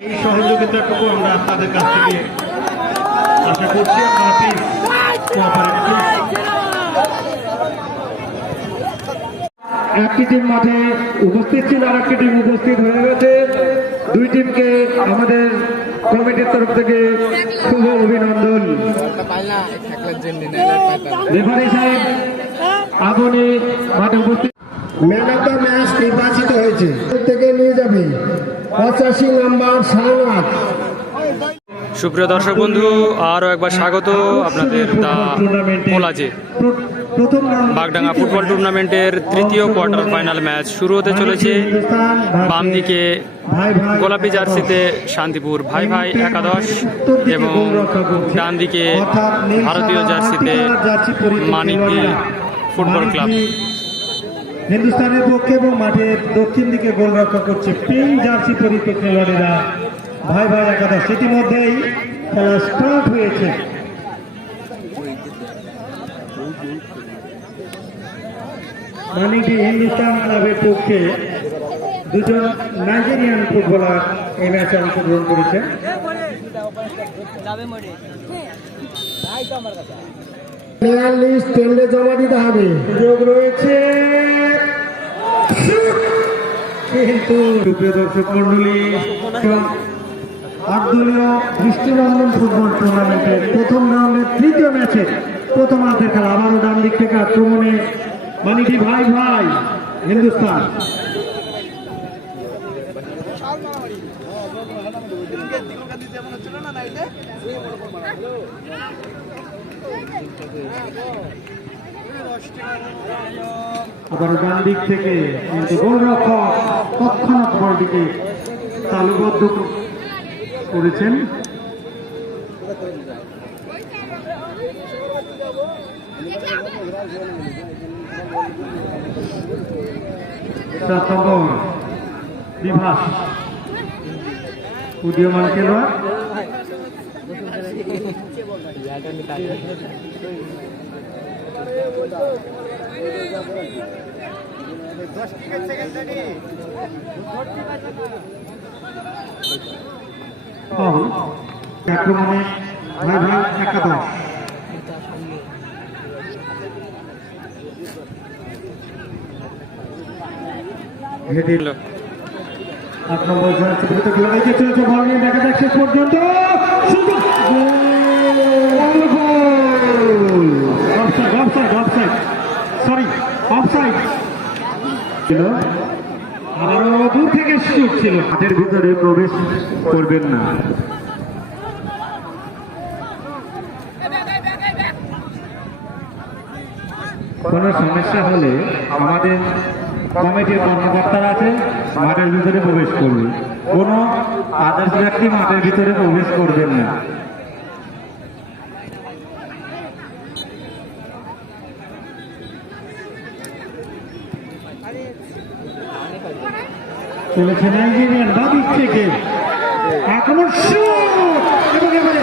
এই সহযোগিতাটুকু আমরা আপনাদের কাছ থেকে আশা করছি আপনারা একটি টিম মাঠে উপস্থিত ছিল আর একটি টিম উপস্থিত হয়ে গেছে। দুই টিমকে আমাদের কমিটির তরফ থেকে শুভ অভিনন্দন। রেফারি সাহেব আপনি মাঠে উপস্থিত ম্যান অফ দ্য ম্যাচ নির্বাচিত হয়েছে। থেকে নিয়ে যাবে। পঁচাশি নাম্বার সাংবাদ সুপ্রিয় দর্শক বন্ধু, আরও একবার স্বাগত আপনাদের দা পোলাজে। বাগডাঙ্গা ফুটবল টুর্নামেন্টের তৃতীয় কোয়ার্টার ফাইনাল ম্যাচ শুরু হতে চলেছে। বাম দিকে গোলাপি জার্সিতে শান্তিপুর ভাই ভাই একাদশ এবং ডান দিকে ভারতীয় জার্সিতে মানিকদি ফুটবল ক্লাব। হিন্দুস্তানের পক্ষে এবং মাঠের দক্ষিণ দিকে গোল রক্ষা করছে পিঙ্ক জার্সি পরিত খেলোয়াড়েরা। ভাই ভাই একাদশ। ইতিমধ্যেই খেলা স্টার্ট হয়েছে। মানিকটি হিন্দুস্তান ক্লাবের পক্ষে দুজন নাইজেরিয়ান ফুটবলার এই ম্যাচে অংশগ্রহণ করেছেন। প্লেয়ার লিস্ট কেন্দ্রে জমা দিতে হবে। সুযোগ রয়েছে। কিন্তু সুপ্রিয় দর্শক মন্ডলী আটদলীয় দৃষ্টিনন্দন ফুটবল টুর্নামেন্টের প্রথম রাউন্ডের তৃতীয় ম্যাচে প্রথমার্ধের খেলা। আবারও ডান দিক থেকে আক্রমণে মানিটি ভাই ভাই হিন্দুস্তান। আবার ডান দিক থেকে গোলরক্ষক তৎক্ষণাৎ বলটিকে তালুবদ্ধ করেছেন। সাত বিভাস উদীয়মান খেলোয়াড়। আক্রমণে ভাই ভাই নম্বর চলেছে বল নিয়ে দেখা যাক শেষ পর্যন্ত। অফসাইড সরি ছিল। দূর থেকে শুট ছিল। মাঠের ভিতরে প্রবেশ করবেন না। কোনো সমস্যা হলে আমাদের কমিটির কর্মকর্তারা আছে, মাঠের ভিতরে প্রবেশ করবে। কোনো আদার্স ব্যক্তি মাঠের ভিতরে প্রবেশ করবেন না। চলেছে নাইজেরিয়ান বাদিক থেকে। আক্রমণ এবং এবারে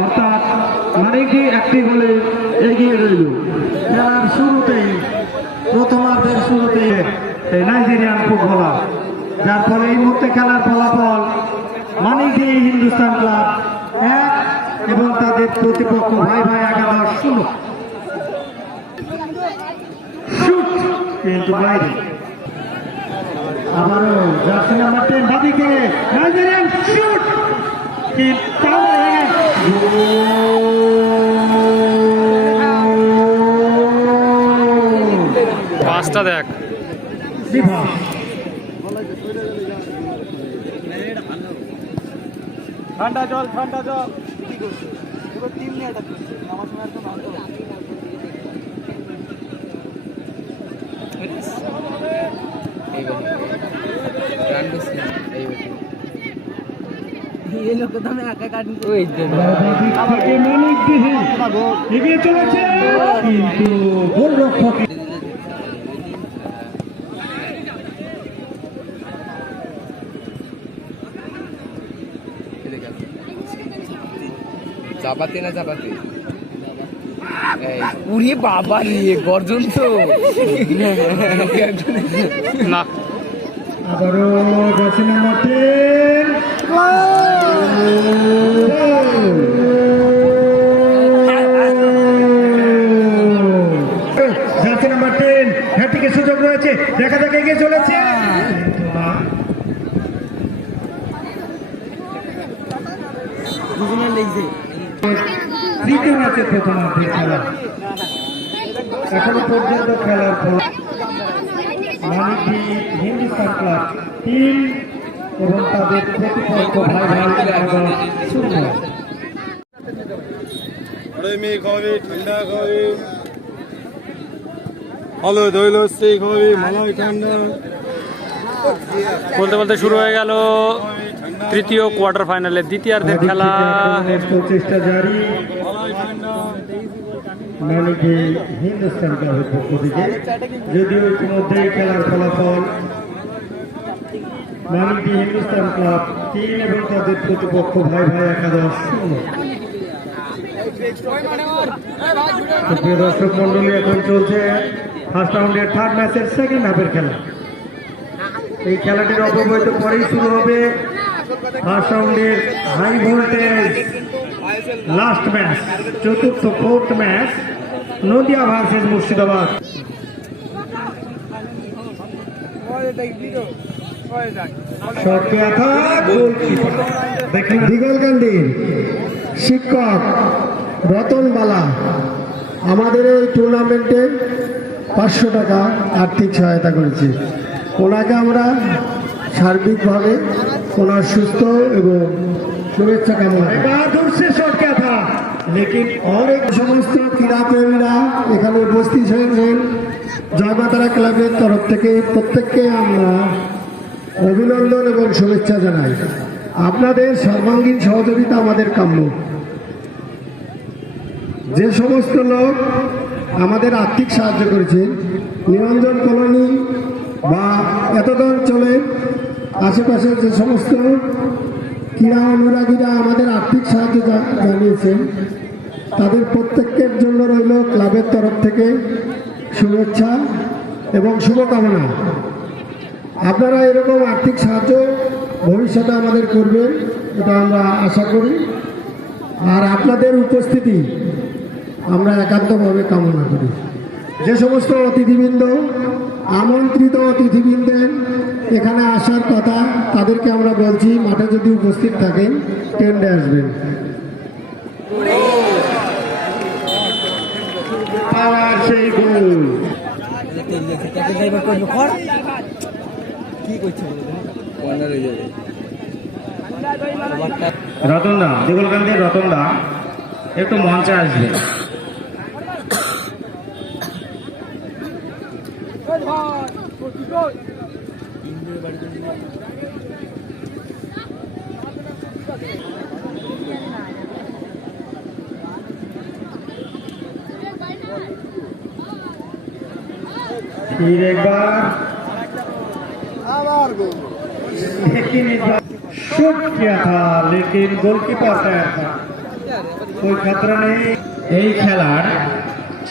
অর্থাৎ মানিকটি একটি বলে এগিয়ে রইল। খেলার শুরুতেই, প্রথমার্ধের শুরুতে এই নাইজেরিয়ান ফুটবলার, যার ফলে এই মুহূর্তে খেলার ফলাফল মানিকটি হিন্দুস্তান ক্লাব এক এবং তাদের প্রতিপক্ষ ভাই ভাই শূন্য শুট কিন্তু বাইরে। আবারও জার্সি নাম্বার টেন বাদিকে। নাইজেরিয়ান শুট কিন্তু পাঁচটা দেখ। ঠান্ডা জল ঠান্ডা জল। অ্যাটাক করছে আমার সময় একদম ভালো ये लोग तो मैं आका काट থেকে মানিক বিহীন এগিয়ে চলেছে কিন্তু গোলরক্ষক চাপাতি না চাপাতি উড়ি বাবা রে গর্জন তো। না। আবারও jersey number jersey number ten হ্যাপিকে সুযোগ রয়েছে। দেখা এগিয়ে চলেছে। তৃতীয় ম্যাচের প্রথমার্ধে খেলা এখনও পর্যন্ত খেলার ফল মানিকদি হিন্দুস্তান ক্লাব তিন এবং তাদের প্রতিপক্ষ ভাই ভাই এবং শূন্য গরমে খাওয়াবি ঠান্ডা খাওয়াবি হলো দই লস্যি খাওয়াবি মালাই ঠান্ডা। বলতে বলতে শুরু হয়ে গেল। তৃতীয় কোয়ার্টার ফাইনালের দ্বিতীয়ার্ধের খেলা। চেষ্টা জারি। হিন্দুস্তান হিন্দুস্তান ক্লাব দর্শক মন্ডলী এখন চলছে ফার্স্ট রাউন্ডের থার্ড ম্যাচের সেকেন্ড হাফের খেলা। এই খেলাটির অপব্যত পরেই শুরু হবে first high voltage last match চতুর্থ fourth match Nadia versus Murshidabad. শিক্ষক রতন বালা আমাদের এই টুর্নামেন্টে পাঁচশো টাকা আর্থিক সহায়তা করেছে। ওনাকে আমরা সার্বিকভাবে ওনার সুস্থ এবং শুভেচ্ছা কামনা। লেকিন অনেক সমস্ত ক্রীড়াপ্রেমীরা এখানে উপস্থিত হয়েছেন। জয়মাতারা ক্লাবের তরফ থেকে প্রত্যেককে আমরা অভিনন্দন এবং শুভেচ্ছা জানাই। আপনাদের সর্বাঙ্গীন সহযোগিতা আমাদের কাম্য। যে সমস্ত লোক আমাদের আর্থিক সাহায্য করেছে নিরঞ্জন কলোনি বা এতদূর চলে আশেপাশে যে সমস্ত ক্রীড়া অনুরাগীরা আমাদের আর্থিক সাহায্য জানিয়েছেন, তাদের প্রত্যেকের জন্য রইল ক্লাবের তরফ থেকে শুভেচ্ছা এবং শুভকামনা। আপনারা এরকম আর্থিক সাহায্য ভবিষ্যতে আমাদের করবেন, এটা আমরা আশা করি। আর আপনাদের উপস্থিতি আমরা একান্তভাবে কামনা করি। যে সমস্ত অতিথিবৃন্দ আমন্ত্রিত অতিথিবৃন্দের এখানে আসার কথা তাদেরকে আমরা বলছি মাঠে যদি উপস্থিত থাকেন টেন্ডে আসবেন। পাওয়ার সেই গোল। কি করছে রতনদা দিগলকান্দির রতনদা একটু মঞ্চে আসবে। फिर एक बार लेकिन इस बार शूट किया था लेकिन गोलकीपर तैयार था कोई खतरा नहीं এই খেলার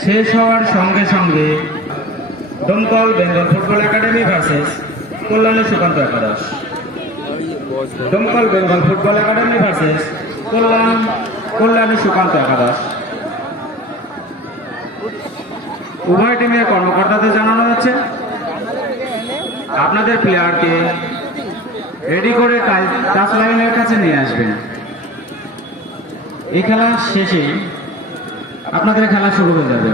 শেষ হওয়ার সঙ্গে সঙ্গে দমকল Bengal football academy versus Kalyani Sukanta একাদশ। Domkal Bengal football academy versus Kalyan Kalyani Sukanta একাদশ। উভয় টিমের কর্মকর্তাদের জানানো হচ্ছে, আপনাদের প্লেয়ারকে রেডি করে টাচ লাইনের কাছে নিয়ে আসবেন। এই খেলা শেষে আপনাদের খেলা শুরু হয়ে যাবে।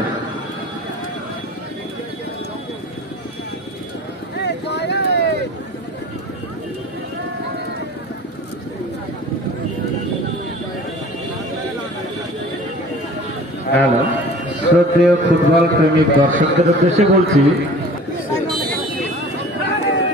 শ্রদ্ধেয় ফুটবল প্রেমিক দর্শকদের উদ্দেশ্যে বলছি